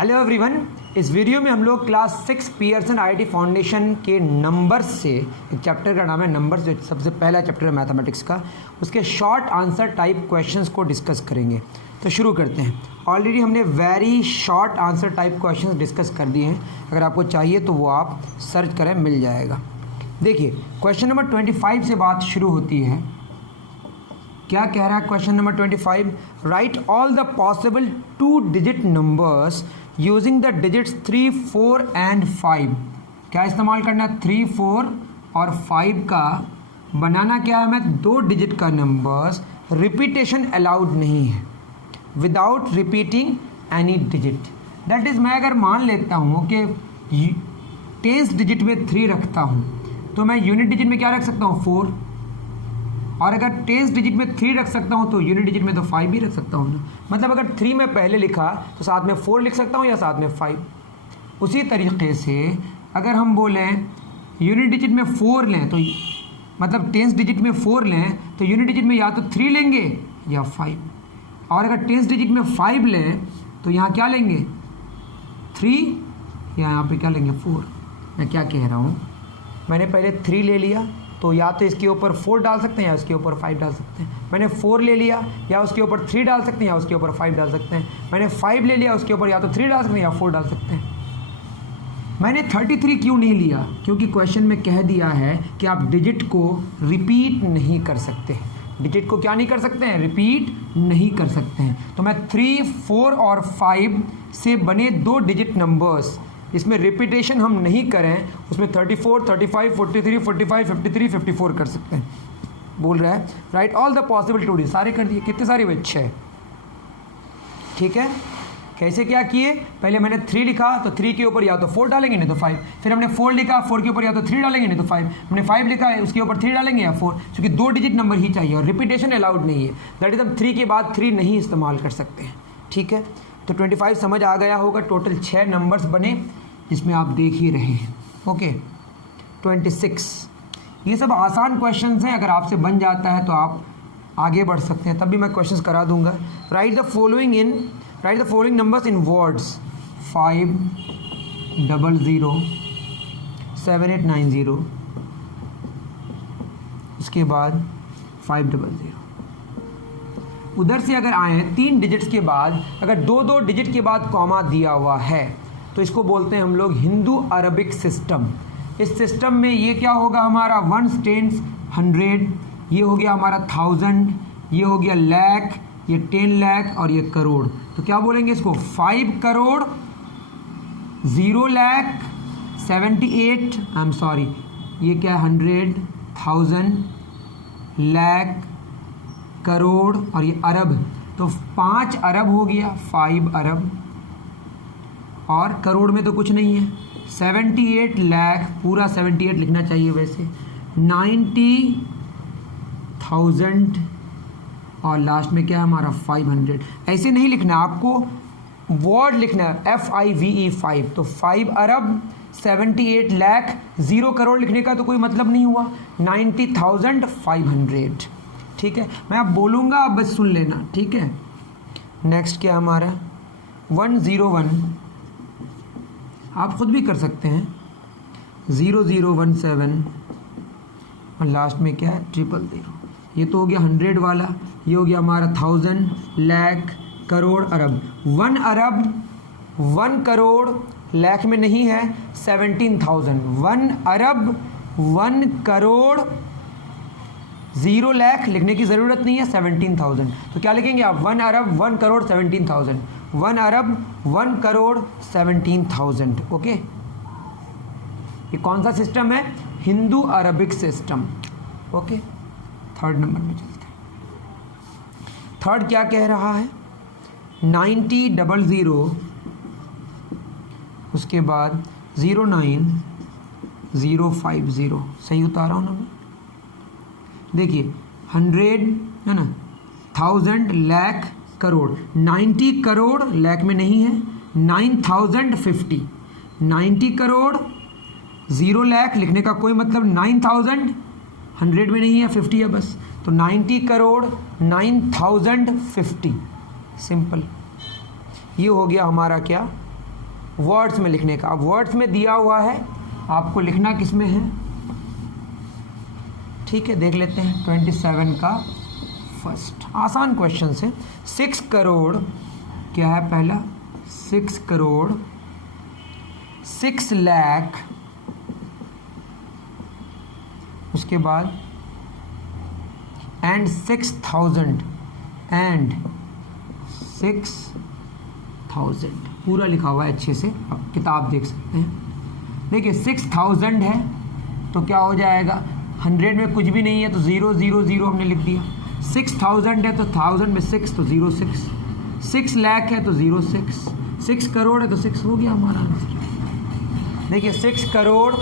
Hello everyone, इस video में हम लोग क्लास 6 पियर्सन आईआईटी फाउंडेशन के नंबर्स से, एक चैप्टर का नाम है नंबर्स, जो सबसे पहला चैप्टर है मैथमेटिक्स का, उसके शॉर्ट आंसर टाइप क्वेश्चंस को डिस्कस करेंगे। तो शुरू करते हैं। ऑलरेडी हमने very short answer type questions discuss कर दिए हैं, अगर आपको चाहिए तो वो आप सर्च करें, मिल जाएगा। देखिए क्वेश्चन नंबर 25 से बात शुरू होती है। क्या कह रहा है question number 25? Right all the possible 2 digit numbers using the digits 3, 4 and 5। क्या इस्तेमाल करना है? 3, 4 और 5 का बनाना क्या है हमें? 2 डिजिट का नंबर्स। रिपीटेशन अलाउड नहीं है, without repeating any digit. That is, मैं अगर मान लेता हूँ कि 10th डिजिट में 3 रखता हूँ तो मैं यूनिट डिजिट में क्या रख सकता हूँ? 4। और अगर 10th डिजिट में 3 रख सकता हूँ तो यूनिट डिजिट में तो 5 भी रख सकता हूँ ना। मतलब अगर 3 में पहले लिखा तो साथ में 4 लिख सकता हूँ या साथ में 5। उसी तरीके से अगर हम बोलें यूनिट डिजिट में 4 लें तो मतलब 10th डिजिट में 4 लें तो यूनिट डिजिट में या तो 3 लेंगे या 5। और अगर 10th डिजिट में 5 लें तो यहाँ क्या लेंगे? 3 या यहाँ पे क्या लेंगे? 4। मैं क्या कह रहा हूँ, मैंने पहले 3 ले लिया तो या तो इसके ऊपर 4 डाल सकते हैं या उसके ऊपर 5 डाल सकते हैं। मैंने 4 ले लिया, या उसके ऊपर 3 डाल सकते हैं या उसके ऊपर 5 डाल सकते हैं। मैंने 5 ले लिया, उसके ऊपर या तो 3 डाल सकते हैं या 4 डाल सकते हैं। मैंने 33 क्यों नहीं लिया? क्योंकि क्वेश्चन में कह दिया है कि आप डिजिट को रिपीट नहीं कर सकते। डिजिट को क्या नहीं कर सकते हैं? रिपीट नहीं कर सकते हैं। तो मैं 3, 4 और 5 से बने 2 डिजिट नंबर्स, इसमें रिपीटेशन हम नहीं करें, उसमें 34, 35, 43, 45, 53, 54 कर सकते हैं। बोल रहा है right all the possible 2 digit. सारे कर दिए। कितने सारे हुए? 6। ठीक है। कैसे क्या किए? पहले मैंने 3 लिखा तो 3 के ऊपर या तो 4 डालेंगे नहीं तो 5। फिर हमने 4 लिखा, 4 के ऊपर या तो 3 डालेंगे नहीं तो 5। हमने 5 लिखा है, उसके ऊपर 3 डालेंगे या 4, क्योंकि 2 डिजिट नंबर ही चाहिए और रिपीटेशन अलाउड नहीं है। दैट इज हम 3 के बाद 3 नहीं इस्तेमाल कर सकते हैं। ठीक है। तो 25 समझ आ गया होगा। टोटल 6 नंबर्स बने, जिसमें आप देख ही रहे हैं। ओके। 26, ये सब आसान क्वेश्चंस हैं। अगर आपसे बन जाता है तो आप आगे बढ़ सकते हैं, तब भी मैं क्वेश्चंस करा दूंगा। Right the following numbers in words. 500 7890, उसके बाद 500। उधर से अगर आए 3 डिजिट्स के बाद, अगर 2-2 डिजिट के बाद कॉमा दिया हुआ है तो इसको बोलते हैं हम लोग हिंदू अरबिक सिस्टम। इस सिस्टम में ये क्या होगा हमारा? 1 10 100, ये हो गया हमारा 1000, ये हो गया लाख, ये 10 लाख और ये करोड़। तो क्या बोलेंगे इसको? 5 crore 0 lakh 78, I am sorry, ये क्या है? 100, 1000, लाख, करोड़ और ये अरब। तो 5 अरब हो गया, 5 अरब। और करोड़ में तो कुछ नहीं है। 78 लाख, पूरा 78 लिखना चाहिए वैसे, 90,000 और लास्ट में क्या है हमारा? 500। ऐसे नहीं लिखना, आपको वर्ड लिखना है, FIVE 5। तो 5 अरब 78 लाख, 0 करोड़ लिखने का तो कोई मतलब नहीं हुआ। 90,500। ठीक है। मैं अब बोलूँगा, आप बस सुन लेना। ठीक है। नेक्स्ट क्या हमारा? 101, आप खुद भी कर सकते हैं। 0017 और लास्ट में क्या है? 000। ये तो हो गया 100 वाला, ये हो गया हमारा 1000, लाख, करोड़, अरब। 1 अरब 1 करोड़ लाख में नहीं है, 17,000। 1 अरब 1 करोड़ 0 लाख लिखने की ज़रूरत नहीं है, 17,000। तो क्या लिखेंगे आप? 1 अरब 1 करोड़ 17,000। 1 अरब 1 करोड़ 17,000। ओके। ये कौन सा सिस्टम है? Hindu Arabic system. Okay. 3rd number में चलते हैं। 3rd क्या कह रहा है? 9000, उसके बाद 09050। सही उतारा हूँ ना मैं? देखिए 100 है ना, 1000, लाख, करोड़। 90 करोड़ लाख में नहीं है, 9050। 90 करोड़ 0 लाख लिखने का कोई मतलब, 9000 100 में नहीं है, 50 है बस। तो 90 करोड़ 9050। सिंपल। ये हो गया हमारा क्या? वर्ड्स में लिखने का। अब वर्ड्स में दिया हुआ है, आपको लिखना किस में है, ठीक है, देख लेते हैं 27 का फर्स्ट। आसान क्वेश्चन है। 6 करोड़ क्या है पहला, 6 करोड़ 6 लाख, उसके बाद एंड 6000 एंड 6000 पूरा लिखा हुआ है अच्छे से, आप किताब देख सकते हैं। देखिए 6000 है तो क्या हो जाएगा, 100 में कुछ भी नहीं है तो 0 0 0 हमने लिख दिया। 6000 है तो 1000 में 6 तो 0 6, 6 लाख है तो 0 6, 6 करोड़ है तो 6 हो गया हमारा आंसर। देखिए 6 करोड़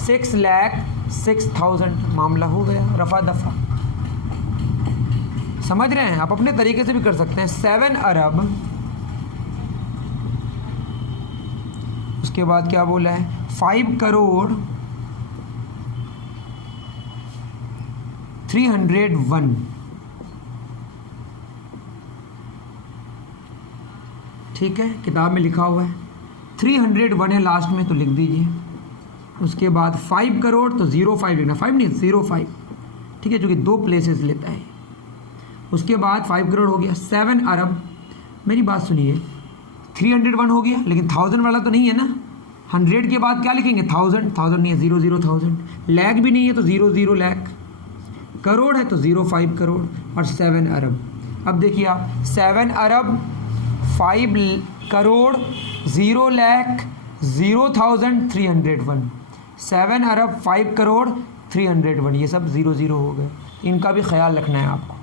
6 लाख 6000, मामला हो गया, रफा दफा। समझ रहे हैं, आप अपने तरीके से भी कर सकते हैं। 7 अरब, उसके बाद क्या बोला है, 5 करोड़ 301, ठीक है, किताब में लिखा हुआ है। 301 है लास्ट में तो लिख दीजिए। उसके बाद 5 करोड़ तो 05 लिखना, 5 नहीं 05, ठीक है, जो कि 2 प्लेसेस लेता है। उसके बाद 5 करोड़ हो गया। 7 अरब, मेरी बात सुनिए, 301 हो गया, लेकिन 1000 वाला तो नहीं है ना। 100 के बाद क्या लिखेंगे, 1000 नहीं है, 0 0 1000, लाख भी नहीं है तो 0 0 लाख, करोड़ है तो 05 करोड़, और 7 अरब। अब देखिए आप, 7 अरब 5 करोड़ 0 लाख 0,000 301, 7 अरब 5 करोड़ 301, ये सब 0 0 हो गए। इनका भी ख्याल रखना है आपको।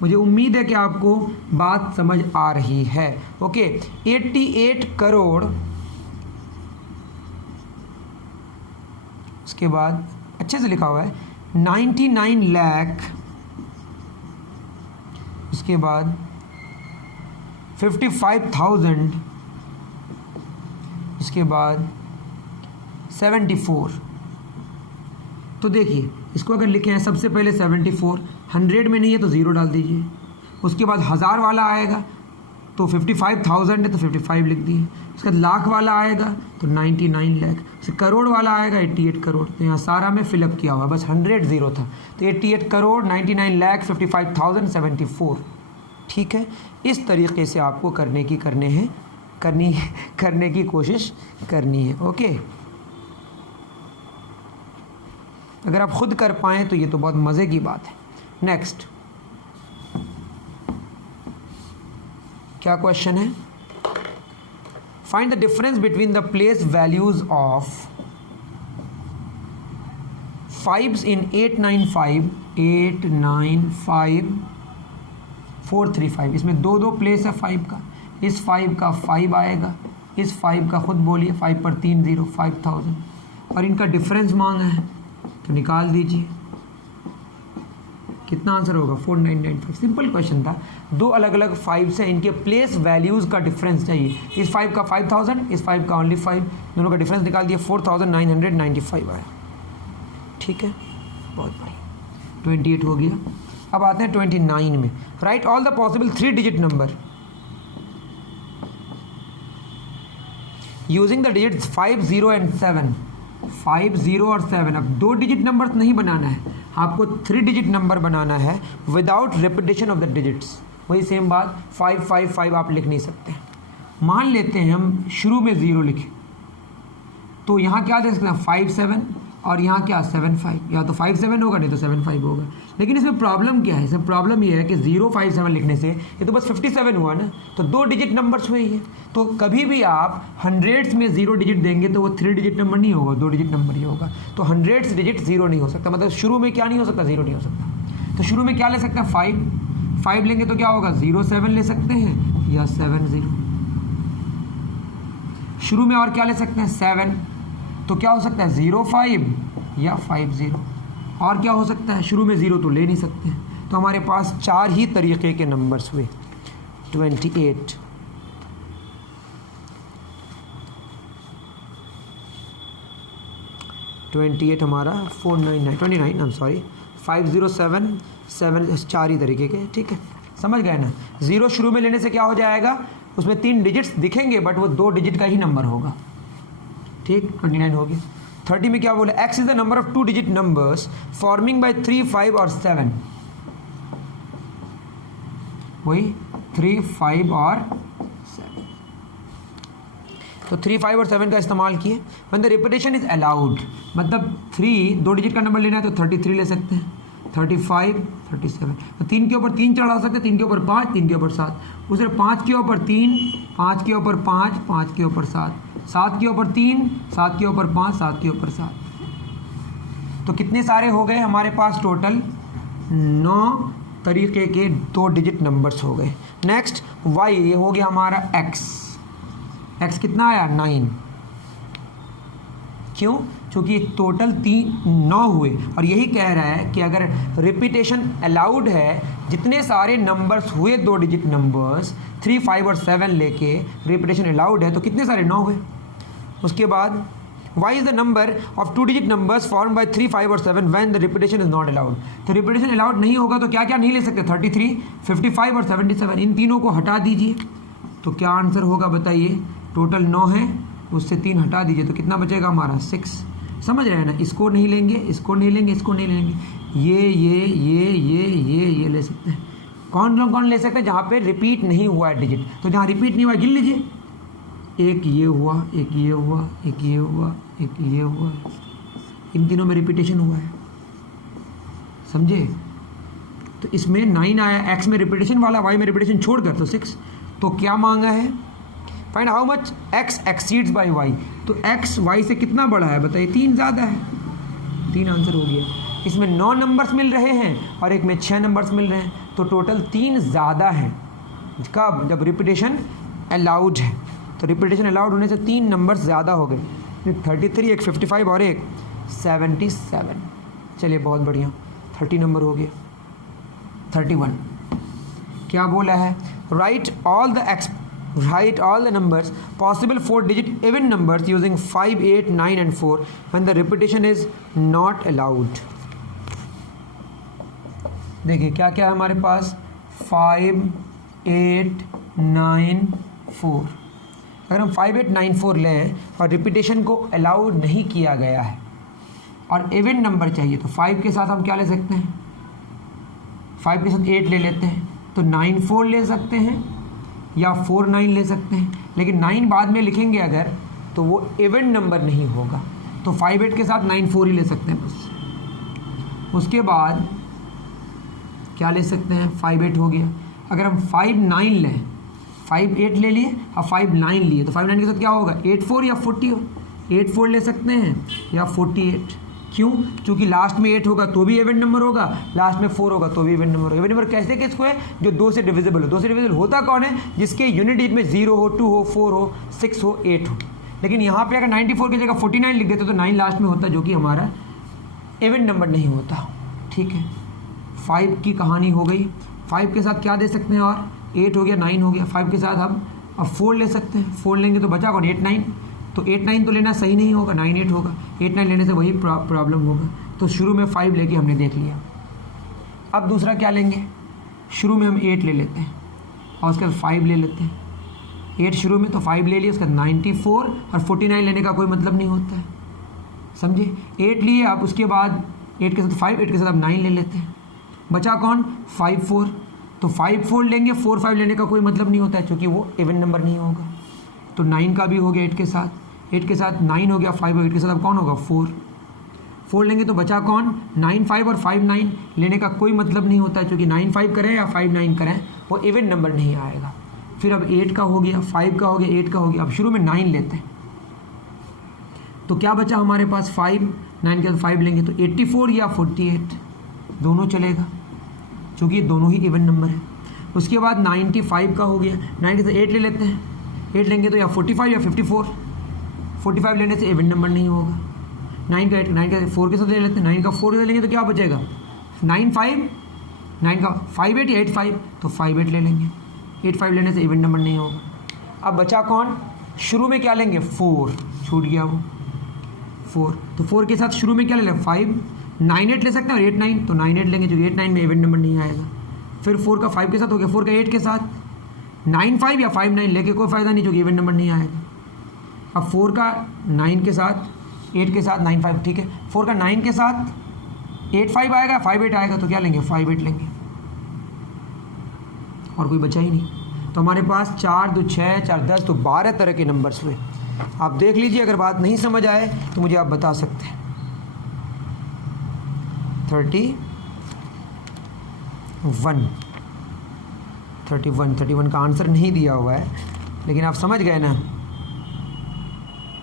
मुझे उम्मीद है कि आपको बात समझ आ रही है। ओके, 88 करोड़, उसके बाद अच्छे से लिखा हुआ है 99 लाख, उसके बाद 55,000, उसके बाद 74। तो देखिए इसको अगर लिखे हैं, सबसे पहले 74, 100 में नहीं है तो 0 डाल दीजिए। उसके बाद 1000 वाला आएगा तो 55,000 है तो 55 लिख दिए। उसके बाद लाख वाला आएगा तो 99 लाख, उसके करोड़ वाला आएगा 88 करोड़। तो यहाँ सारा में फिलअप किया हुआ, बस 100 0 था, तो 88 करोड़ 99 लाख 55,000 74, ठीक है। इस तरीके से आपको करने की कोशिश करनी है। ओके, अगर आप खुद कर पाएँ तो ये तो बहुत मज़े की बात है। नेक्स्ट क्या क्वेश्चन है, find the difference between the place values of 5s in 895 435। इसमें दो प्लेस है 5 का, इस 5 का 5 आएगा, इस 5 का खुद बोलिए, 5 पर 3 0 5000, और इनका डिफरेंस मांगा है तो निकाल दीजिए कितना आंसर होगा, 4995। सिंपल क्वेश्चन था, 2 अलग अलग 5 से इनके प्लेस वैल्यूज़ का डिफरेंस चाहिए। इस 5 का 5000, इस 5 का ओनली 5, दोनों का डिफरेंस निकाल दिया, 4995 आया, ठीक है, बहुत बढ़िया। 28 हो गया। अब आते हैं 29 में, right all the possible 3 digit number using the digits 5 0 and 7। 5 0 और 7, अब 2 डिजिट नंबर नहीं बनाना है आपको, 3 डिजिट नंबर बनाना है without repetition of the digits. वही सेम बात, 5 5 5 आप लिख नहीं सकते। मान लेते हैं हम शुरू में 0 लिखें तो यहाँ क्या दे सकते हैं, 5 7, और यहाँ क्या 7 5, या तो 5 7 होगा नहीं तो 7 5 होगा। लेकिन इसमें प्रॉब्लम क्या है, इसमें प्रॉब्लम ये है कि 0 5 7 लिखने से ये तो बस 57 हुआ ना, तो 2 डिजिट नंबर्स हुए ही है। तो कभी भी आप 100s में 0 डिजिट देंगे तो वो 3 डिजिट नंबर नहीं होगा, 2 डिजिट नंबर ही होगा। तो 100s डिजिट 0 नहीं हो सकता, मतलब शुरू में क्या नहीं हो सकता, 0 नहीं हो सकता। तो शुरू में क्या ले सकते हैं, 5 लेंगे तो क्या होगा, 0 7 ले सकते हैं या 7 0। शुरू में और क्या ले सकते हैं, 7, तो क्या हो सकता है 0 5 या 5 0। और क्या हो सकता है, शुरू में 0 तो ले नहीं सकते हैं। तो हमारे पास 4 ही तरीके के नंबर्स हुए। 28 हमारा 29 आई एम सॉरी 507 7, 4 ही तरीके के, ठीक है, समझ गए ना। 0 शुरू में लेने से क्या हो जाएगा, उसमें 3 डिजिट्स दिखेंगे बट वो 2 डिजिट का ही नंबर होगा। ठीक, 29 हो गया। 30 में क्या बोला, x is the number of 2 digit numbers forming by 3, 5 और 7, वही 3, 5 और 7। तो 3, 5 और 7 का इस्तेमाल किए। When the repetition is allowed, मतलब 3 2 डिजिट का नंबर लेना है तो 33 ले सकते हैं, 35, 37। तो 3 के ऊपर 3 चढ़ा सकते हैं, 3 के ऊपर 5, 3 के ऊपर 7, उसे 5 के ऊपर 3, 5 के ऊपर 5, 5 के ऊपर 7, 7 के ऊपर 3, 7 के ऊपर 5, 7 के ऊपर 7। तो कितने सारे हो गए हमारे पास, टोटल 9 तरीके के 2 डिजिट नंबर्स हो गए। नेक्स्ट y, ये हो गया हमारा x कितना आया, 9। क्यों, क्योंकि टोटल 9 हुए, और यही कह रहा है कि अगर रिपीटेशन अलाउड है, जितने सारे नंबर्स हुए 2 डिजिट नंबर्स 3, 5 और 7 लेके रिपीटेशन अलाउड है, तो कितने सारे 9 हुए। उसके बाद y is the number of 2 digit numbers form by 3, 5 और 7 when the repetition is not allowed. तो रिपीटेशन अलाउड नहीं होगा तो क्या क्या नहीं ले सकते, 33, 55 और 77, इन तीनों को हटा दीजिए। तो क्या आंसर होगा बताइए, टोटल 9 है, उससे 3 हटा दीजिए तो कितना बचेगा हमारा, 6। समझ रहे हैं ना, इसको नहीं लेंगे, इसको नहीं लेंगे, इसको नहीं लेंगे, ये ले सकते हैं। कौन ले सकते हैं, जहाँ पे रिपीट नहीं हुआ है डिजिट। तो जहाँ रिपीट नहीं हुआ गिन लीजिए, एक ये हुआ, एक ये हुआ, एक ये हुआ, एक ये हुआ, इन तीनों में रिपीटेशन हुआ है, समझे। तो इसमें 9 आया, x में रिपीटेशन वाला, y में रिपीटेशन छोड़कर, तो 6। तो क्या मांगा है, find how much x exceeds by y। तो x y से कितना बड़ा है बताइए, 3 ज़्यादा है, 3 आंसर हो गया। इसमें 9 नंबर्स मिल रहे हैं और एक में 6 नंबर्स मिल रहे हैं, तो टोटल 3 ज़्यादा है। कब, जब रिपीटेशन अलाउड है। तो रिपीटेशन अलाउड होने से 3 नंबर्स ज़्यादा हो गए, 33, एक 55 और एक 77। चलिए बहुत बढ़िया, 30 नंबर हो गया। 31 क्या बोला है, right all the numbers possible 4 digit even numbers using 5, 8, 9 and 4 when the repetition is not allowed. देखिए क्या क्या है हमारे पास, 5, 8, 9, 4। अगर हम 5, 8, 9, 4 लें और रिपीटेशन को अलाउड नहीं किया गया है और इवन नंबर चाहिए, तो 5 के साथ हम क्या ले सकते हैं, 5 के साथ 8 ले लेते हैं, तो 9, 4 ले सकते हैं या 4, 9 ले सकते हैं। लेकिन 9 बाद में लिखेंगे अगर, तो वो इवन नंबर नहीं होगा, तो 5, 8 के साथ 9, 4 ही ले सकते हैं बस। उसके बाद क्या ले सकते हैं, 5, 8 हो गया। अगर हम 5, 9 लें, 5, 8 ले लिए और 5, 9 लिए, तो 5, 9 के साथ क्या होगा, 8, 4 या 40 हो, 8, 4 ले सकते हैं या 48। क्यों, क्योंकि लास्ट में 8 होगा तो भी इवन नंबर होगा, लास्ट में 4 होगा तो भी इवन नंबर होगा। इवन नंबर कैसे किसको है, जो 2 से डिविजिबल हो। 2 से डिविजिबल होता कौन है, जिसके यूनिट डिजिट में 0 हो, 2 हो, 4 हो, 6 हो, 8 हो। लेकिन यहाँ पे अगर 94 की जगह 49 लिख देते तो 9 लास्ट में होता, जो कि हमारा इवन नंबर नहीं होता। ठीक है, 5 की कहानी हो गई। 5 के साथ क्या दे सकते हैं, और 8 हो गया, 9 हो गया। 5 के साथ हम अब 4 ले सकते हैं, 4 लेंगे तो बचा कौन, 8, 9। तो 8, 9 तो लेना सही नहीं होगा, 9, 8 होगा। 8, 9 लेने से वही प्रॉब्लम होगा। तो शुरू में 5 लेके हमने देख लिया। अब दूसरा क्या लेंगे, शुरू में हम 8 ले लेते हैं और उसके बाद 5 ले लेते हैं। 8 शुरू में तो 5 ले लिए, उसका 94 और 49 लेने का कोई मतलब नहीं होता है, समझे। 8 लिए, अब उसके बाद 8 के साथ 5, 8 के साथ अब 9 ले लेते हैं। बचा कौन, 5, 4। तो 5, 4 लेंगे, 4, 5 लेने का कोई मतलब नहीं होता है, क्योंकि वो इवन नंबर नहीं होगा। तो 9 का भी हो गया 8 के साथ, 8 के साथ 9 हो गया, 5 और 8 के साथ अब कौन होगा, 4 लेंगे तो बचा कौन, 9, 5 और 5, 9 लेने का कोई मतलब नहीं होता है, क्योंकि 9, 5 करें या 5, 9 करें वो इवन नंबर नहीं आएगा। फिर अब 8 का हो गया, 5 का हो गया, 8 का हो गया। अब शुरू में 9 लेते हैं, तो क्या बचा हमारे पास, 5, 9 के साथ 5 लेंगे तो 84 या 48 दोनों चलेगा, क्योंकि ये दोनों ही इवन नंबर है। उसके बाद 95 का हो गया, 9 के साथ 8 ले लेते हैं, 8 लेंगे तो या 45 या 54, 45 लेने से इवन नंबर नहीं होगा। 9 का 4 के साथ ले लेते हैं, 9 का 4 के साथ लेंगे तो क्या बचेगा, 9 का 5, 8 या 8, 5, तो 5, 8 ले लेंगे। 8, 5 लेने से इवन नंबर नहीं होगा। अब बचा कौन, शुरू में क्या लेंगे, 4, छूट गया वो 4। तो 4 के साथ शुरू में क्या ले लें, 5, 9, 8 ले सकते हैं और 8, 9, तो 9, 8 लेंगे, जो 8, 9 में इवन नंबर नहीं आएगा। फिर 4 का 5 के साथ हो गया, 4 का 8 के साथ 9, 5 या 5, 9 लेके कोई फ़ायदा नहीं, जो कि इवन नंबर नहीं आएगा। अब 4 का 9 के साथ, 8 के साथ 9 5, ठीक है। 4 का 9 के साथ 8 5 आएगा, 5 8 आएगा, तो क्या लेंगे 5 8 लेंगे, और कोई बचा ही नहीं। तो हमारे पास 4 2 6 4 10, तो 12 तरह के नंबर्स हुए। आप देख लीजिए, अगर बात नहीं समझ आए तो मुझे आप बता सकते हैं। 31 का आंसर नहीं दिया हुआ है, लेकिन आप समझ गए ना,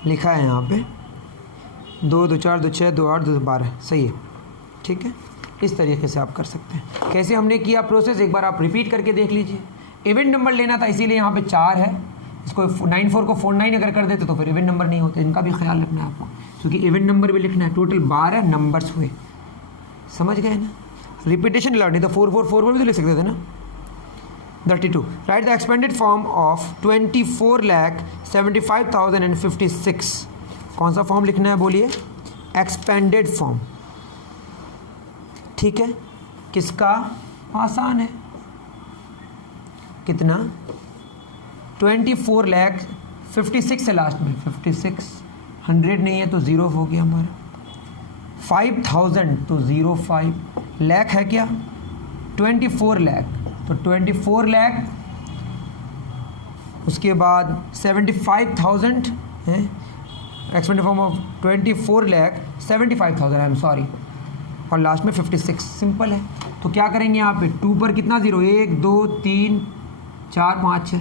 लिखा है यहाँ पे 2 2 4 2 6 2 8 2 12, सही है, ठीक है। इस तरीके से आप कर सकते हैं। कैसे हमने किया प्रोसेस, एक बार आप रिपीट करके देख लीजिए। इवेंट नंबर लेना था, इसीलिए यहाँ पे 4 है। इसको 9 4 को 4 9 अगर कर देते तो फिर इवेंट नंबर नहीं होते। इनका भी ख्याल रखना है आपको, क्योंकि इवेंट नंबर भी लिखना है। टोटल 12 नंबर्स हुए, समझ गए ना। रिपीटेशन लर्निंग तो 4 4 4 4 भी तो लिख सकते थे ना। 32 right the expanded form of 24,75,056। कौन सा फॉर्म लिखना है बोलिए, एक्सपेंडेड फॉर्म, ठीक है। किसका, आसान है। कितना, 24,56,000 से लास्ट में 56, 100 नहीं है तो 0 हो गया हमारा। 5,000 तो 0 5, लाख है क्या, 24 लाख, तो 24 लाख, उसके बाद 75,000 है expanded form of 24,75,000, I am sorry, और लास्ट में 56। सिंपल है। तो क्या करेंगे यहाँ पे, 2 पर कितना 0, 1 2 3 4 5 6,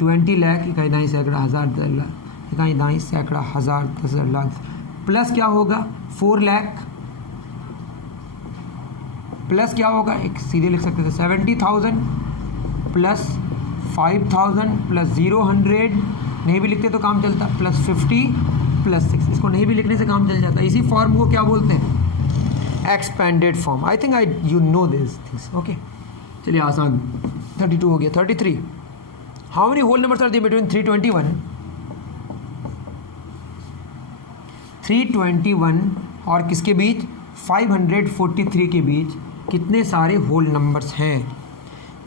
20 लाख, इकाई दाई सैकड़ा हज़ार 10 लाख, इकाई दाई सैकड़ा हज़ार 10 लाख, प्लस क्या होगा 4 लाख, प्लस क्या होगा, एक सीधे लिख सकते थे 70,000 प्लस 5,000 प्लस 0 100, नहीं भी लिखते तो काम चलता, प्लस 50 प्लस 6, इसको नहीं भी लिखने से काम चल जाता। इसी फॉर्म को क्या बोलते हैं, expanded form. I think you know this things, okay. चलिए आसान, 32 हो गया। 33 how many whole numbers are there between 321 321 और किसके बीच, 543 के बीच कितने सारे होल नंबर्स हैं,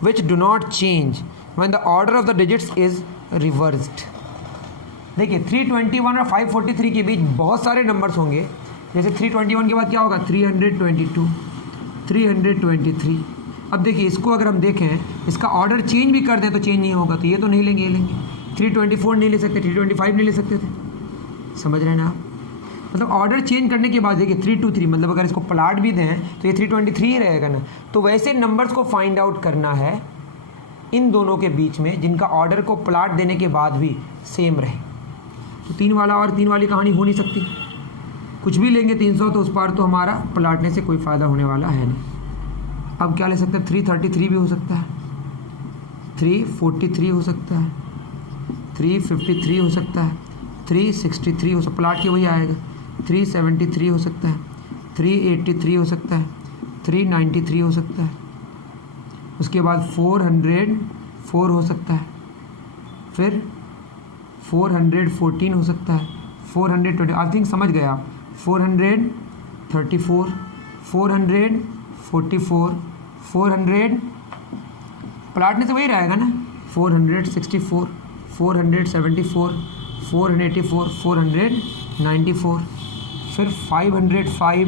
which do not change when the order of the digits is reversed. देखिए 321 और 543 के बीच बहुत सारे नंबर्स होंगे। जैसे 321 के बाद क्या होगा, 322 323। अब देखिए इसको अगर हम देखें, इसका ऑर्डर चेंज भी कर दें तो चेंज नहीं होगा, तो ये तो नहीं लेंगे, ये लेंगे। 324 नहीं ले सकते, 325 नहीं ले सकते थे, समझ रहे हैं ना आप। मतलब ऑर्डर चेंज करने के बाद देखिए 323, मतलब अगर इसको प्लाट भी दें तो ये 323 ही रहेगा ना। तो वैसे नंबर्स को फाइंड आउट करना है इन दोनों के बीच में, जिनका ऑर्डर को प्लाट देने के बाद भी सेम रहे। तो 3 वाला और 3 वाली कहानी हो नहीं सकती। कुछ भी लेंगे 300 तो उस पार तो हमारा पलाटने से कोई फ़ायदा होने वाला है नहीं। अब क्या ले सकते हैं, 333 भी हो सकता है, 343 हो सकता है, 353 हो सकता है, 363 हो सकता है, प्लाट के वही आएगा, 373 हो सकता है, 383 हो सकता है, 393 हो सकता है, उसके बाद 404 हो सकता है, फिर 414 हो सकता है, 420, आई थिंक समझ गए आप, 434 444 400 प्लाटने से वही रहेगा ना, 464 474 484 494, फिर 505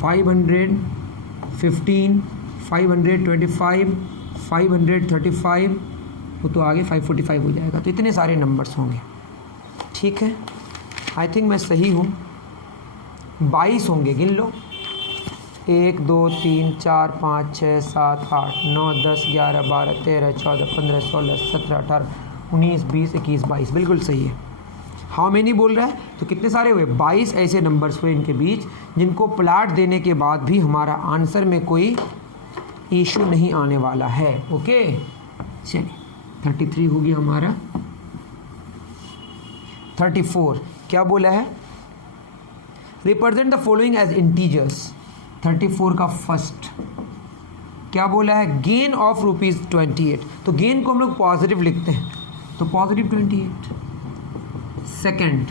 515 525 535, वो तो आगे 545 हो जाएगा। तो इतने सारे नंबर्स होंगे, ठीक है। आई थिंक मैं सही हूँ, 22 होंगे, गिन लो, 1 2 3 4 5 6 7 8 9 10 11 12 13 14 15 16 17 18 19 20 21 22, बिल्कुल सही है। हाउ मेनी बोल रहा है, तो कितने सारे हुए, 22 ऐसे नंबर्स हुए इनके बीच जिनको प्लाट देने के बाद भी हमारा आंसर में कोई इशू नहीं आने वाला है, ओके। चलिए 33 हो गया हमारा। 34 क्या बोला है, represent the following as integers. 34 का फर्स्ट क्या बोला है, गेन ऑफ ₹28। तो गेन को हम लोग पॉजिटिव लिखते हैं, तो पॉजिटिव 28। सेकेंड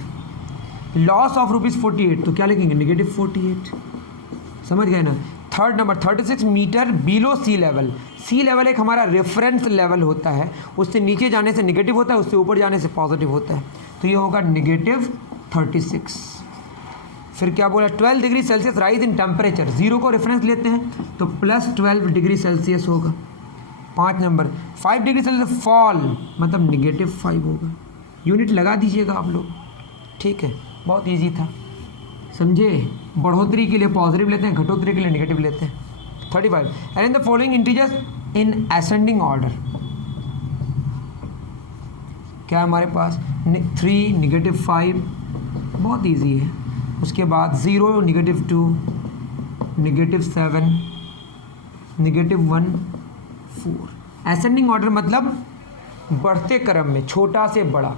लॉस ऑफ ₹48, तो क्या लिखेंगे, नेगेटिव 48, समझ गए ना। Third number 36 metre below sea level, सी लेवल एक हमारा रेफरेंस लेवल होता है, उससे नीचे जाने से नेगेटिव होता है, उससे ऊपर जाने से पॉजिटिव होता है। तो ये होगा -36। फिर क्या बोला, 12 degree Celsius rise in temperature, 0 को रेफरेंस लेते हैं तो +12 डिग्री सेल्सियस होगा। 5 नंबर, 5 डिग्री सेल्सियस फॉल मतलब -5 होगा। यूनिट लगा दीजिएगा आप लोग, ठीक है, बहुत ईजी था, समझे। बढ़ोतरी के लिए पॉजिटिव लेते हैं, घटोतरी के लिए नेगेटिव लेते हैं। 35, arrange the following integers in ascending order. क्या है हमारे पास, 3, -5, बहुत ईजी है। उसके बाद 0, -2, -7, -1, 4। असेंडिंग ऑर्डर मतलब बढ़ते क्रम में, छोटा से बड़ा।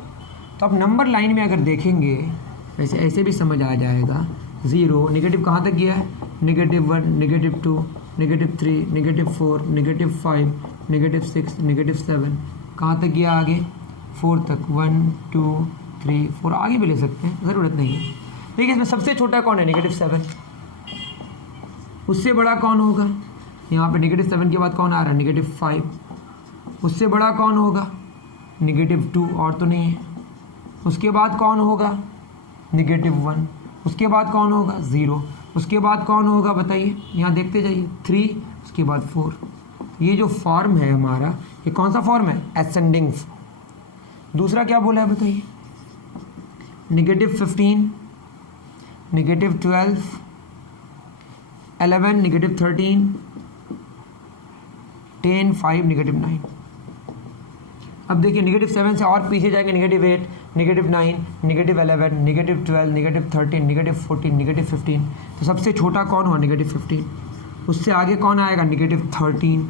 तो आप नंबर लाइन में अगर देखेंगे वैसे ऐसे भी समझ आ जाएगा। 0 नेगेटिव कहाँ तक गया है, -1, -2, -3, -4, -5, -6, -7, कहाँ तक गया आगे, 4 तक, 1, 2, 3, 4, आगे भी ले सकते हैं, ज़रूरत नहीं है। देखिए इसमें सबसे छोटा कौन है, -7। उससे बड़ा कौन होगा, यहाँ पे -7 के बाद कौन आ रहा है, -5। उससे बड़ा कौन होगा, -2, और तो नहीं है। उसके बाद कौन होगा, -1। उसके बाद कौन होगा, 0। उसके बाद कौन होगा बताइए, यहाँ देखते जाइए, 3, उसके बाद 4। ये जो फॉर्म है हमारा, ये कौन सा फॉर्म है, असेंडिंग। दूसरा क्या बोला है बताइए, -15, -12, 11, -13, 10, 5, -9। अब देखिए -7 से और पीछे जाएंगे, -8, -9, -11, -12, -13, -14, -15। तो सबसे छोटा कौन हुआ, -15। उससे आगे कौन आएगा, -13।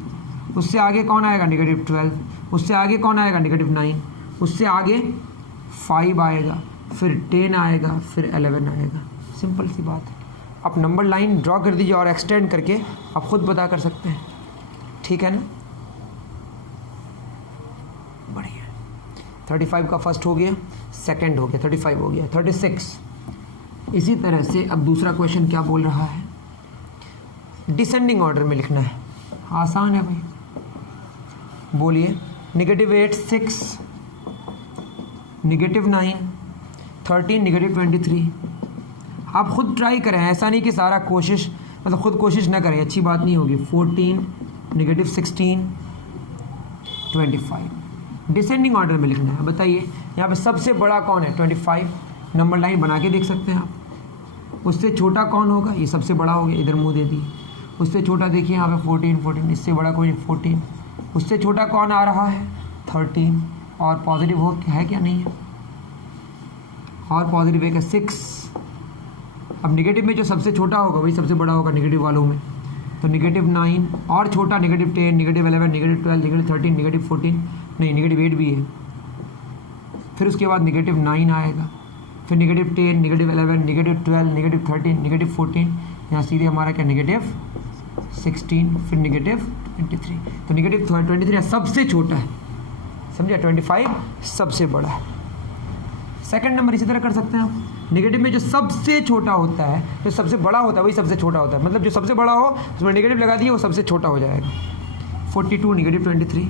उससे आगे कौन आएगा, -12। उससे आगे कौन आएगा, -9। उससे आगे 5 आएगा, फिर 10 आएगा, फिर 11 आएगा। सिंपल सी बात है। आप नंबर लाइन ड्रॉ कर दीजिए और एक्सटेंड करके आप खुद पता कर सकते हैं, ठीक है ना। बढ़िया। 35 का फर्स्ट हो गया, सेकंड हो गया, 35 हो गया, 36। इसी तरह से अब दूसरा क्वेश्चन क्या बोल रहा है, डिसेंडिंग ऑर्डर में लिखना है। आसान है भाई, बोलिए। -8, 6, -9, 13, -23। आप खुद ट्राई करें, ऐसा नहीं कि सारा कोशिश मतलब खुद कोशिश ना करें, अच्छी बात नहीं होगी। 14, -16, 25। डिसेंडिंग ऑर्डर में लिखना है। बताइए यहाँ पे सबसे बड़ा कौन है, 25। नंबर लाइन बना के देख सकते हैं आप। उससे छोटा कौन होगा, ये सबसे बड़ा हो गया, इधर मुंह दे दिए। उससे छोटा देखिए यहाँ पे 14, इससे बड़ा कोई नहीं, 14। उससे छोटा कौन आ रहा है, 13। और पॉजिटिव हो है क्या, नहीं है, और पॉजिटिव है 6। अब नेगेटिव में जो सबसे छोटा होगा वही सबसे बड़ा होगा नेगेटिव वालों में। तो -9 और छोटा, -10, -11, -12, -13, -14, नहीं -8 भी है। फिर उसके बाद -9 आएगा, फिर -10, -11, -12, -13, -14। यहाँ सीधे हमारा क्या, -16, फिर -23। तो -23 सबसे छोटा है, समझे। 25 सबसे बड़ा है। सेकंड नंबर इसी तरह कर सकते हैं आप। नेगेटिव में जो सबसे छोटा होता है, जो सबसे बड़ा होता है वही सबसे छोटा होता है। मतलब जो सबसे बड़ा हो उसमें नेगेटिव लगा दिए, वो सबसे छोटा हो जाएगा। 42, -23,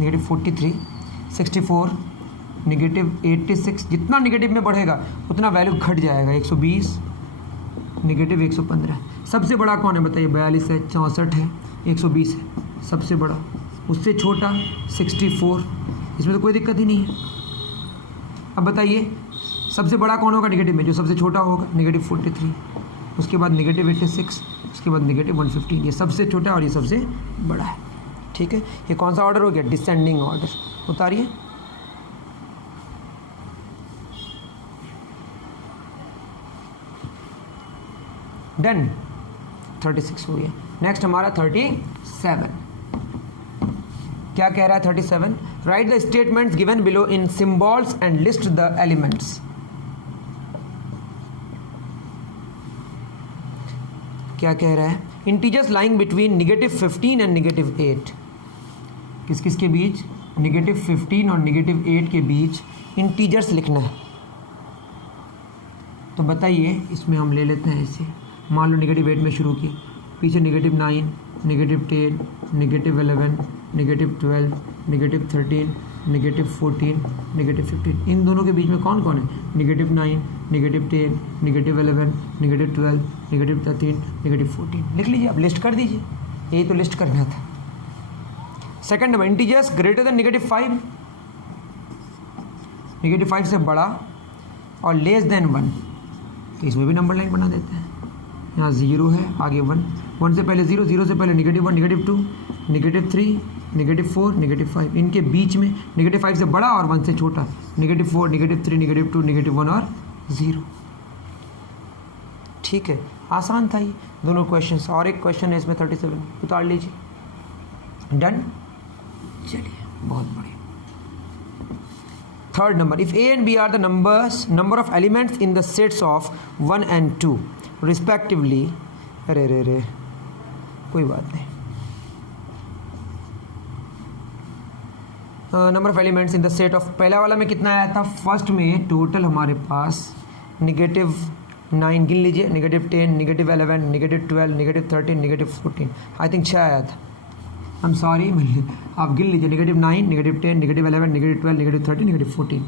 -43, 64, -86। जितना नेगेटिव में बढ़ेगा उतना वैल्यू घट जाएगा। 120, -115। सबसे बड़ा कौन है बताइए, 42 है, 64 है, 120 है, सबसे बड़ा। उससे छोटा 64, इसमें तो कोई दिक्कत ही नहीं है। अब बताइए सबसे बड़ा कौन होगा नेगेटिव में, जो सबसे छोटा होगा, -43। उसके बाद -86, उसके बाद -115। ये सबसे छोटा और ये सबसे बड़ा है, ठीक है। ये कौन सा ऑर्डर हो गया, डिसेंडिंग ऑर्डर। उतारिए। डन, 36 हो गया। नेक्स्ट हमारा 37। क्या कह रहा है 37, right the statements given below in symbols and list the elements. क्या कह रहा है, इंटीजर्स लाइंग बिटवीन -15 एंड -8। किस किस के बीच, -15 और -8 के बीच इंटीजर्स लिखना है। तो बताइए इसमें हम ले लेते हैं इसे, मान लो -8 में शुरू किए, पीछे -9, -10, -11, -12, -13, -14, -15। इन दोनों के बीच में कौन कौन है? -9, -10, -11, -12, -13, -14। लिख लीजिए, आप लिस्ट कर दीजिए, यही तो लिस्ट करना था। Second number, integers greater than -5, -5 से बड़ा और लेस देन 1, तो इसमें भी नंबर लाइन बना देते हैं। यहाँ 0 है, आगे 1, 1 से पहले 0, 0 से पहले -1, -2, -3, -4, -5। इनके बीच में -5 से बड़ा और 1 से छोटा, -4, -3, -2, -1 और 0। ठीक है, आसान था ये दोनों क्वेश्चंस। और एक क्वेश्चन है इसमें 37, उतार लीजिए। डन, चलिए, बहुत बढ़िया। Third number, if a and b are the number of elements in the sets of 1 and 2 respectively. अरे रे रे, कोई बात नहीं। Number of elements in the set of, पहला वाला में कितना आया था? फर्स्ट में टोटल हमारे पास -9 गिन लीजिए, -10, -11, -12, -13, -14, आई थिंक 6 आया था। आई एम सॉरी, आप गिन लीजिए, -9, -10, -11, -12, -13, -14।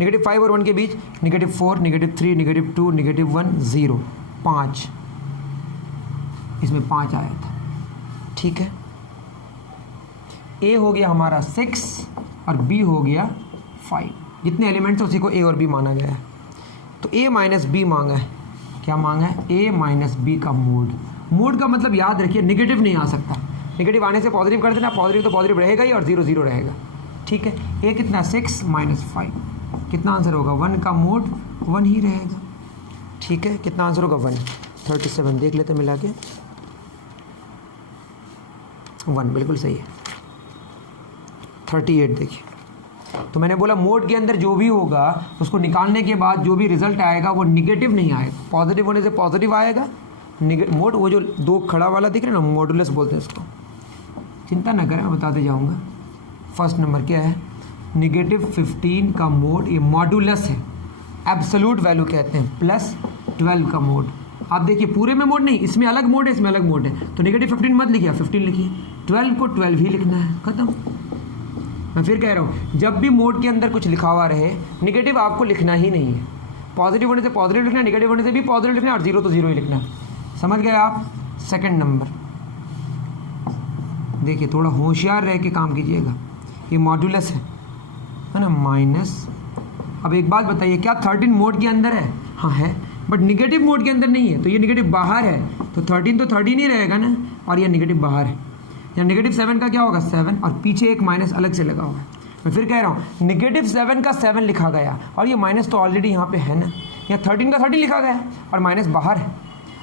-5 और 1 के बीच -4, -3, -2, -1, 0, 5। इसमें 5 आया था। ठीक है, ए हो गया हमारा 6 और बी हो गया 5। जितने एलिमेंट्स हैं उसी को ए और बी माना गया है। तो ए माइनस बी मांगा है। क्या मांगा है? ए माइनस बी का मोड। मोड का मतलब याद रखिए, नेगेटिव नहीं आ सकता। नेगेटिव आने से पॉजिटिव कर देना, पॉजिटिव तो पॉजिटिव रहेगा ही और 0 0 रहेगा। ठीक है, ए कितना? 6 माइनस 5। कितना आंसर होगा? 1 का मोड 1 ही रहेगा। ठीक है, कितना आंसर होगा? 1। 37 देख लेते मिला के, 1 बिल्कुल सही है। 38 देखिए, तो मैंने बोला मोड के अंदर जो भी होगा उसको निकालने के बाद जो भी रिजल्ट आएगा वो निगेटिव नहीं आएगा। पॉजिटिव होने से पॉजिटिव आएगा। मोड वो जो 2 खड़ा वाला दिख रहा है ना, मॉडुलस बोलते हैं इसको। चिंता न करें, मैं बताते जाऊंगा। फर्स्ट नंबर क्या है? -15 का मोड, ये मॉडुलस है, एब्सोल्यूट वैल्यू कहते हैं, +12 का मोड। आप देखिए पूरे में मोड नहीं, इसमें अलग मोड है, इसमें अलग मोड है। तो -15 मत लिखिए, 15 लिखिए। 12 को 12 ही लिखना है, खत्म। मैं फिर कह रहा हूँ, जब भी मोड के अंदर कुछ लिखा हुआ रहे, नेगेटिव आपको लिखना ही नहीं है। पॉजिटिव होने से पॉजिटिव लिखना है, नेगेटिव होने से भी पॉजिटिव लिखना है और 0 तो 0 ही लिखना है। समझ गए आप? सेकंड नंबर देखिए, थोड़ा होशियार रह के काम कीजिएगा। ये मॉडुलस है ना, माइनस। अब एक बात बताइए, क्या 13 मोड के अंदर है? हाँ है, बट निगेटिव मोड के अंदर नहीं है। तो ये निगेटिव बाहर है, तो 13 तो 13 ही रहेगा ना, और ये निगेटिव बाहर है। या -7 का क्या होगा? 7, और पीछे एक माइनस अलग से लगा हुआ है। मैं फिर कह रहा हूँ, -7 का 7 लिखा गया, और ये माइनस तो ऑलरेडी यहाँ पे है ना। या 13 का 13 लिखा गया और माइनस बाहर है।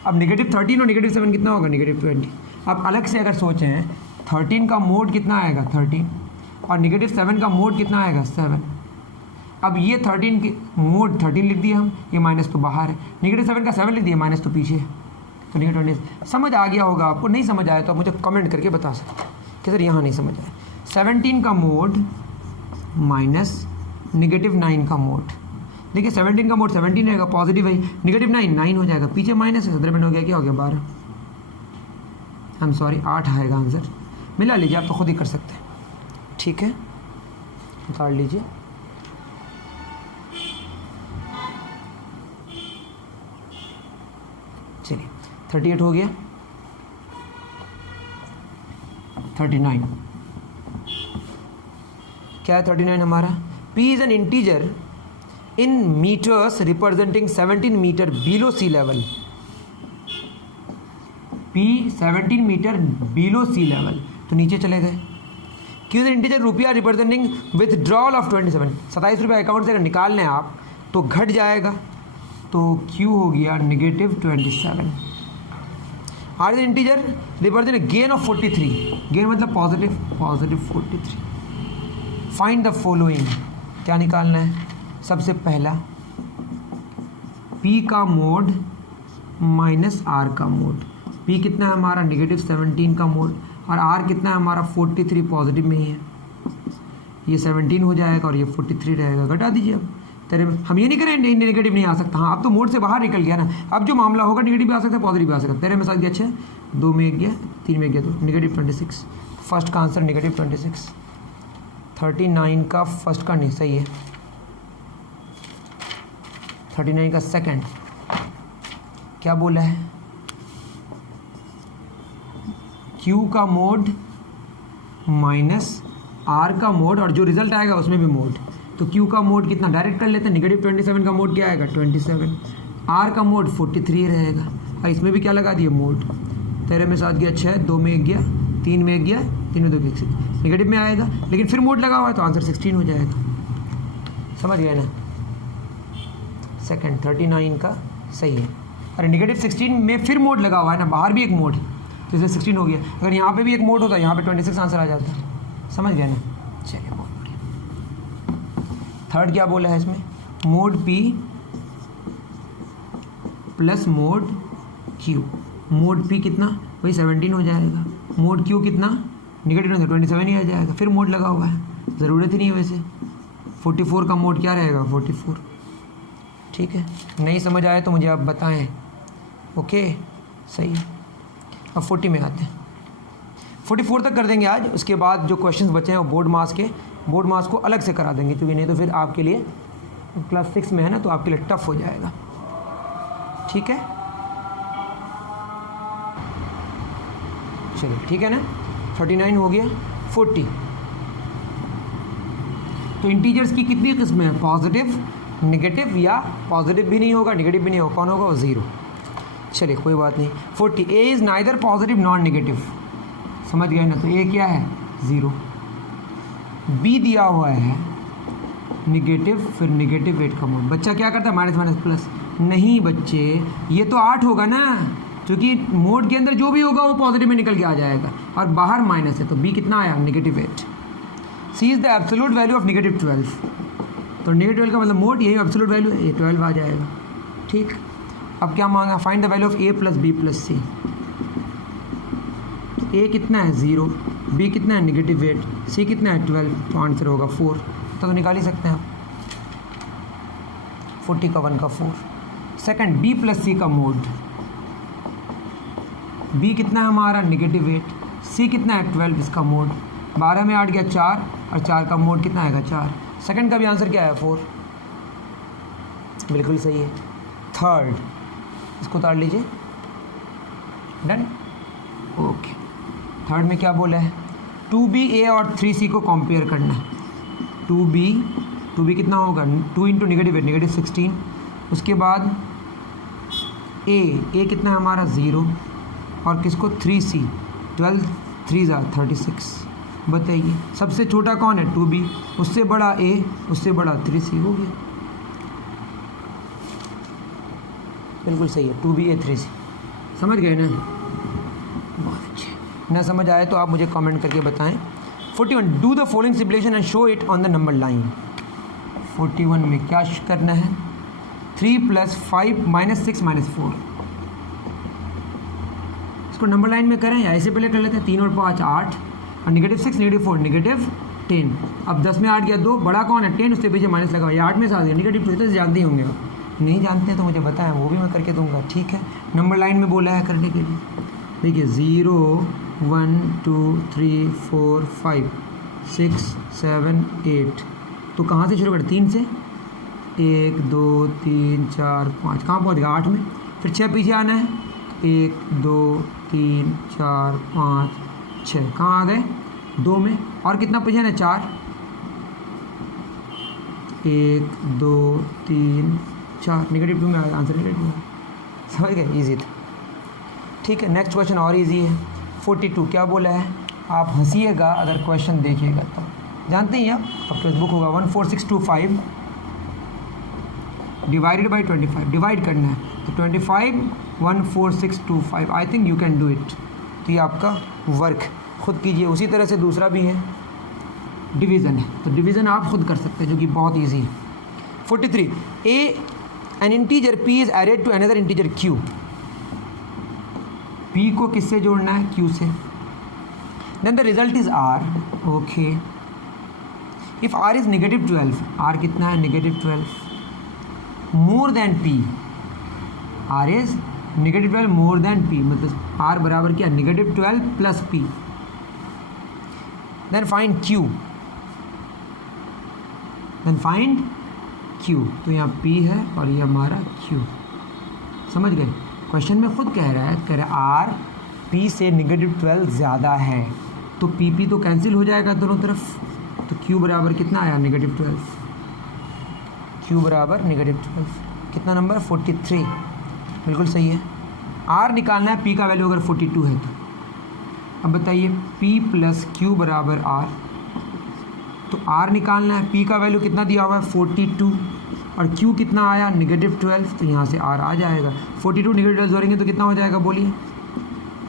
अब -13 और -7 कितना होगा? -20। अब अलग से अगर सोचें, 13 का मोड कितना आएगा? 13, और -7 का मोड कितना आएगा? 7। अब ये 13 की मोड 13 लिख दिया हम, ये माइनस तो बाहर है। -7 का 7 लिख दिया, माइनस तो पीछे है। तो -20 समझ आ गया होगा आपको। नहीं समझ आया तो आप मुझे कमेंट करके बता सकते हैं कि सर यहाँ नहीं समझ आया। 17 का मोड माइनस -9 का मोड। देखिए 17 का मोड 17 रहेगा, पॉजिटिव है। -9 9 हो जाएगा, पीछे माइनस है, हो गया, क्या हो गया? 12। आई एम सॉरी, 8 आएगा आंसर। मिला लीजिए, आप तो खुद ही कर सकते हैं। ठीक है, उतार लीजिए। चलिए, 38 हो गया। 39 क्या है? 39 हमारा, P is an integer in metres representing 17 metre below sea level. P 17 metre below sea level, तो नीचे चले गए। Q इज एन इंटीजर रुपया रिप्रेजेंटिंग विथड्रॉल ऑफ 27। 27 रुपये अकाउंट से अगर निकाल लें आप तो घट जाएगा, तो Q हो गया -27। R is integer represent gain of 43। Gain मतलब पॉजिटिव 43। फाइंड द फॉलोइंग, क्या निकालना है? सबसे पहला P का मोड माइनस R का मोड। P कितना है हमारा? -17 का मोड, और R कितना है हमारा? 43 पॉजिटिव में ही है। ये 17 हो जाएगा और ये 43 रहेगा। घटा दीजिए अब, तेरे में हम ये नहीं करें नेगेटिव नहीं आ सकता, हाँ अब तो मोड से बाहर निकल गया ना, अब जो मामला होगा नेगेटिव भी आ सकता है पॉजिटिव भी आ सकता है। तेरे में साथ गया 6, 2 में 1 गया, 3 में गया 2, नेगेटिव 26। फर्स्ट का आंसर नेगेटिव 26। 39 का फर्स्ट का नहीं सही है, 39 का सेकंड क्या बोला है, Q का मोड माइनस R का मोड और जो रिजल्ट आएगा उसमें भी मोड। तो Q का मोड कितना डायरेक्ट कर लेते हैं, नेगेटिव 27 का मोड क्या आएगा 27, R का मोड 43 रहेगा और इसमें भी क्या लगा दिए मोड। तेरे में साथ गया 6, 2 में 1 गया, 3 में 1 गया, 3 में 2 गया, नेगेटिव में आएगा लेकिन फिर मोड लगा हुआ है तो आंसर 16 हो जाएगा। समझ गए ना, सेकंड 39 का सही है। अरे नेगेटिव 16 में फिर मोड लगा हुआ है ना, बाहर भी एक मोड तो इसलिए 16 हो गया। अगर यहाँ पे भी एक मोड होता यहाँ पे 26 आंसर आ जाता। समझ गए ना, चलिए बहुत बढ़िया। थर्ड क्या बोला है इसमें, mode P plus mode Q। Mode P कितना, वही 17 हो जाएगा, मोड Q कितना नेगेटिव 27 ही आ जाएगा, फिर मोड लगा हुआ है, ज़रूरत ही नहीं है वैसे। 44 का मोड क्या रहेगा 44। ठीक है, नहीं समझ आए तो मुझे आप बताएं। ओके सही है। अब 40 में आते हैं, 44 तक कर देंगे आज, उसके बाद जो क्वेश्चंस बचे हैं वो बोर्ड मार्क्स को अलग से करा देंगे, क्योंकि नहीं तो फिर आपके लिए क्लास 6 में है ना तो आपके लिए टफ हो जाएगा। ठीक है चलिए, ठीक है ना, 39 हो गया। 40 तो इंटीजर्स की कितनी किस्में हैं, पॉजिटिव, नेगेटिव या पॉजिटिव भी नहीं होगा नेगेटिव भी नहीं होगा, कौन होगा वो 0। चलिए कोई बात नहीं। 40 A is neither positive non negative, समझ गए ना, तो ए क्या है 0, बी दिया हुआ है नेगेटिव, फिर नेगेटिव 8 का मोड। बच्चा क्या करता है माइनस माइनस प्लस, नहीं बच्चे ये तो 8 होगा ना, क्योंकि मोड के अंदर जो भी होगा वो पॉजिटिव में निकल के आ जाएगा और बाहर माइनस है, तो बी कितना आया negative 8। C is the absolute value of negative 12, तो नेगेटिव 12 का मतलब मोड यही एब्सोल्यूट वैल्यू है, ये 12 आ जाएगा। ठीक, अब क्या मांगा, find the value of A plus B plus C. तो ए कितना है 0, बी कितना है नेगेटिव 8, सी कितना है 12, तो आंसर होगा 4। तो निकाल ही सकते हैं आप, 40 का 1 का 4। सेकंड बी प्लस सी का मोड, बी कितना है हमारा नेगेटिव 8, सी कितना है 12, इसका मोड 12 में 8 गया 4 और 4 का मोड कितना आएगा 4। सेकंड का भी आंसर क्या है 4, बिल्कुल सही है। थर्ड इसको उतार लीजिए, डन। ओके, थर्ड में क्या बोला है, 2b a और 3c को कंपेयर करना है। 2b कितना होगा 2 इंटू नेगेटिव 8 नेगेटिव 16, उसके बाद a कितना है हमारा 0 और किसको 3c 12 3 36। बताइए सबसे छोटा कौन है 2b, उससे बड़ा a, उससे बड़ा 3c हो गया, बिल्कुल सही है 2b a 3c। समझ गए ना, बहुत अच्छे। ना समझ आए तो आप मुझे कमेंट करके बताएं। 41 do the following simulation and show it on the number line. 41 में क्या करना है, 3 + 5 - 6 - 4। इसको नंबर लाइन में करें या ऐसे पहले कर लेते हैं, 3 और 5 8 और नेगेटिव 6 नेगेटिव 4 नेगेटिव 10। अब 10 में 8 गया 2, बड़ा कौन है 10, उसके पीछे माइनस लगा, ये 8 में से आ गया नेगेटिव 2। तो जानते ही होंगे आप, नहीं जानते हैं तो मुझे बताएं, वो भी मैं करके दूंगा। ठीक है, नंबर लाइन में बोला है करने के लिए। देखिए 0 1 2 3 4 5 6 7 8, तो कहाँ से शुरू करें 3 से, 1 2 3 4 5, कहाँ पहुँच गया 8 में, फिर 6 पीछे आना है, 1 2 3 4 5 6, कहाँ आ गए 2 में, और कितना पीछे आना है 4, 1 2 3 4, नेगेटिव 2 में आ गया आंसर, नेगेटिव 2। समझ गए, ईजी था। ठीक है, नेक्स्ट क्वेश्चन और इजी है। 42 क्या बोला है, आप हंसीएगा अगर क्वेश्चन देखिएगा तो, जानते ही आप, अब फेसबुक होगा 14625 डिवाइडेड बाई 25, डिवाइड करना है तो 25 14625। आई think you can do it. तो ये आपका वर्क खुद कीजिए। उसी तरह से दूसरा भी है, डिवीज़न है, तो डिवीज़न आप खुद कर सकते हैं जो कि बहुत ईजी है। 43 an integer p is added to another integer q। p को किससे जोड़ना है, q से। Then the result is r। Okay, if r is -12, r कितना है -12, more than p, r is -12 more than p, मतलब आर बराबर क्या, -12 plus p. Then find q, तो यहाँ P है और ये हमारा Q, समझ गए। क्वेश्चन में खुद कह रहा है R P से -12 ज़्यादा है, तो PP तो कैंसिल हो जाएगा दोनों तरफ, तो Q बराबर कितना आया, -12, Q बराबर -12, कितना नंबर 43, बिल्कुल सही है। R निकालना है, P का वैल्यू अगर 42 है तो। अब बताइए P प्लस Q बराबर R, तो R निकालना है, P का वैल्यू कितना दिया हुआ है 42 और Q कितना आया -12, तो यहाँ से R आ जाएगा। 42 -12 जोड़ेंगे तो कितना हो जाएगा बोलिए,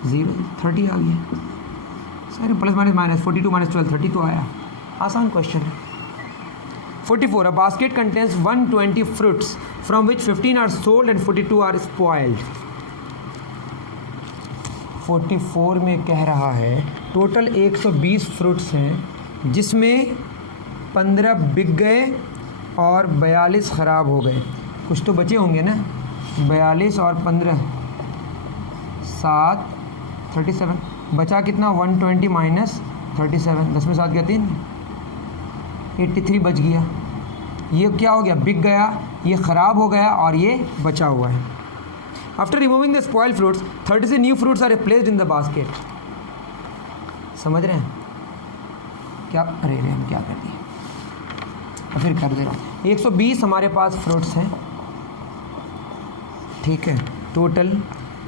0, 30 आ गया। सारे प्लस माइनस 42 - 12 30 तो आया। आसान क्वेश्चन है। 44 a basket contains 120 fruits from which 15 are sold and 42 are spoiled. 44 में कह रहा है टोटल 120 फ्रूट्स हैं जिसमें 15 बिक गए और 42 ख़राब हो गए। कुछ तो बचे होंगे ना, 42 और 15 7 37, बचा कितना 120 माइनस 37, 10 में 7 गया 3, 83 बच गया। ये क्या हो गया, बिक गया, ये ख़राब हो गया और ये बचा हुआ है। After removing the spoiled fruits 36 new fruits are placed in the basket. समझ रहे हैं क्या, अरे हम क्या कर दिए, फिर कर दे रहा हूँ। 120 हमारे पास फ्रूट्स हैं, ठीक है, टोटल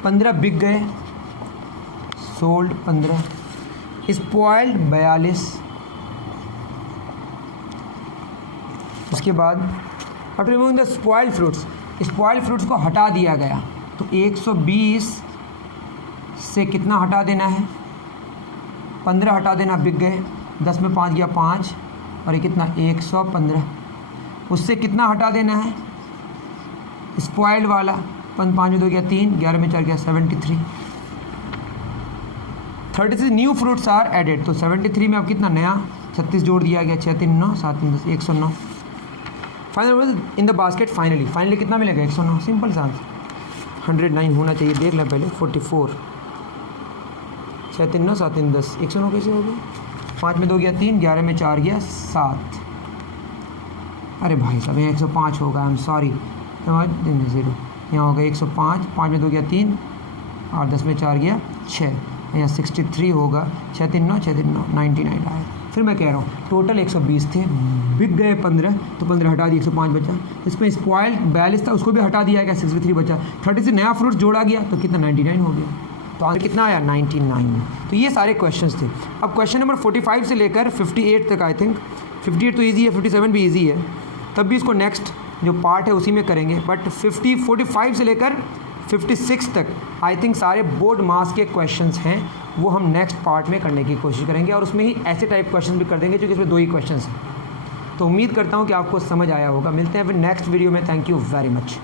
15 बिक गए, सोल्ड 15, स्पॉइल्ड 42। उसके बाद after removing the spoiled fruits को हटा दिया गया, तो 120 से कितना हटा देना है, 15 हटा देना, बिक गए, 10 में 5 गया 5 और ये कितना 115। उससे कितना हटा देना है, स्पॉइल्ड वाला, 5 में 2 गया 3, 11 में 4 गया 73। 36 न्यू फ्रूट्स आर एडेड, तो 73 में अब कितना नया 36 जोड़ दिया गया, 6 3 9 7 3 10 109। Final in the basket, finally कितना मिलेगा 109, सिंपल सा आंसर। 109 होना चाहिए, देख लें पहले। 44 6 3 9 7 3 10 109 कैसे हो गया, 5 में 2 गया 3, 11 में 4 गया 7। अरे भाई साहब यहाँ 105 होगा, आई एम सॉरी, 0 यहाँ होगा 105, 5 में 2 गया 3 और 10 में 4 गया 6, यहाँ 63 होगा, 6 3 9 99 आया। फिर मैं कह रहा हूँ टोटल 120 थे, बिक गए 15, तो 15 हटा दिए, 105 बचा। इसमें स्पॉइल्ड 42 था, उसको भी हटा दिया गया, 63 बचा। 30 से नया फ्रूट जोड़ा गया तो कितना 99 हो गया, तो आंसर कितना आया 99। तो ये सारे क्वेश्चंस थे। अब क्वेश्चन नंबर 45 से लेकर 58 तक, आई थिंक 58 तो ईजी है, 57 भी ईजी है, तब भी इसको नेक्स्ट जो पार्ट है उसी में करेंगे। बट 45 से लेकर 56 तक आई थिंक सारे बोर्ड मार्क्स के क्वेश्चंस हैं, वो हम नेक्स्ट पार्ट में करने की कोशिश करेंगे और उसमें ही ऐसे टाइप क्वेश्चन भी कर देंगे जो कि इसमें 2 ही क्वेश्चंस हैं। तो उम्मीद करता हूँ कि आपको समझ आया होगा। मिलते हैं फिर नेक्स्ट वीडियो में। Thank you very much.